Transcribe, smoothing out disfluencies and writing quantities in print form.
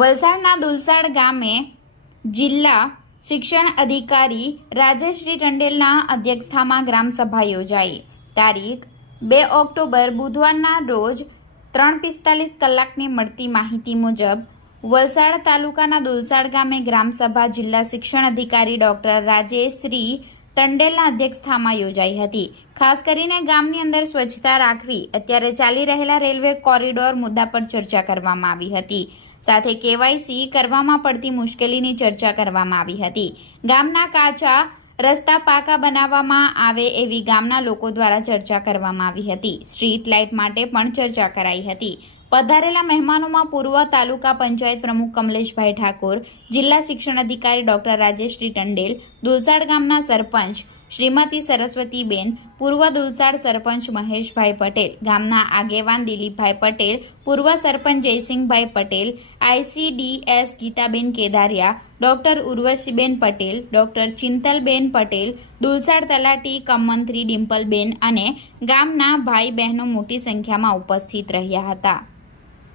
વલસાડના દુલસાડ ગામે જિલ્લા શિક્ષણ અધિકારી રાજેશ્રી ટંડેલના અધ્યક્ષતામાં ગ્રામસભા યોજાઈ. તારીખ 2 ઓક્ટોબર બુધવારના રોજ 3:45 કલાકની મળતી માહિતી મુજબ વલસાડ તાલુકાના દુલસાડ ગામે ગ્રામસભા જિલ્લા શિક્ષણ અધિકારી ડોક્ટર રાજેશ્રી ટંડેલના અધ્યક્ષતામાં યોજાઈ હતી. ખાસ કરીને ગામની અંદર સ્વચ્છતા રાખવી, અત્યારે ચાલી રહેલા રેલવે કોરિડોર મુદ્દા પર ચર્ચા કરવામાં આવી હતી. સાથે કેવાયસી કરવામાં પડતી મુશ્કેલીની ચર્ચા કરવામાં આવી હતી. ગામના કાચા રસ્તા પાકા બનાવવામાં આવે એવી ગામના લોકો દ્વારા ચર્ચા કરવામાં આવી હતી. સ્ટ્રીટ લાઇટ માટે પણ ચર્ચા કરાઈ હતી. પધારેલા મહેમાનોમાં પૂર્વ તાલુકા પંચાયત પ્રમુખ કમલેશભાઈ ઠાકોર, જિલ્લા શિક્ષણ અધિકારી ડોક્ટર રાજેશ્રી ટંડેલ, દુલસાડ ગામના સરપંચ શ્રીમતી સરસ્વતીબેન, પૂર્વ દુલસાડ સરપંચ મહેશભાઈ પટેલ, ગામના આગેવાન દિલીપભાઈ પટેલ, પૂર્વ સરપંચ જયસિંહભાઈ પટેલ, ICDS ગીતાબેન કેદારિયા, ડોક્ટર ઉર્વશીબેન પટેલ, ડોક્ટર ચિંતલબેન પટેલ, દુલસાડ તલાટી કમ મંત્રી ડિમ્પલબેન અને ગામના ભાઈ બહેનો મોટી સંખ્યામાં ઉપસ્થિત રહ્યા હતા.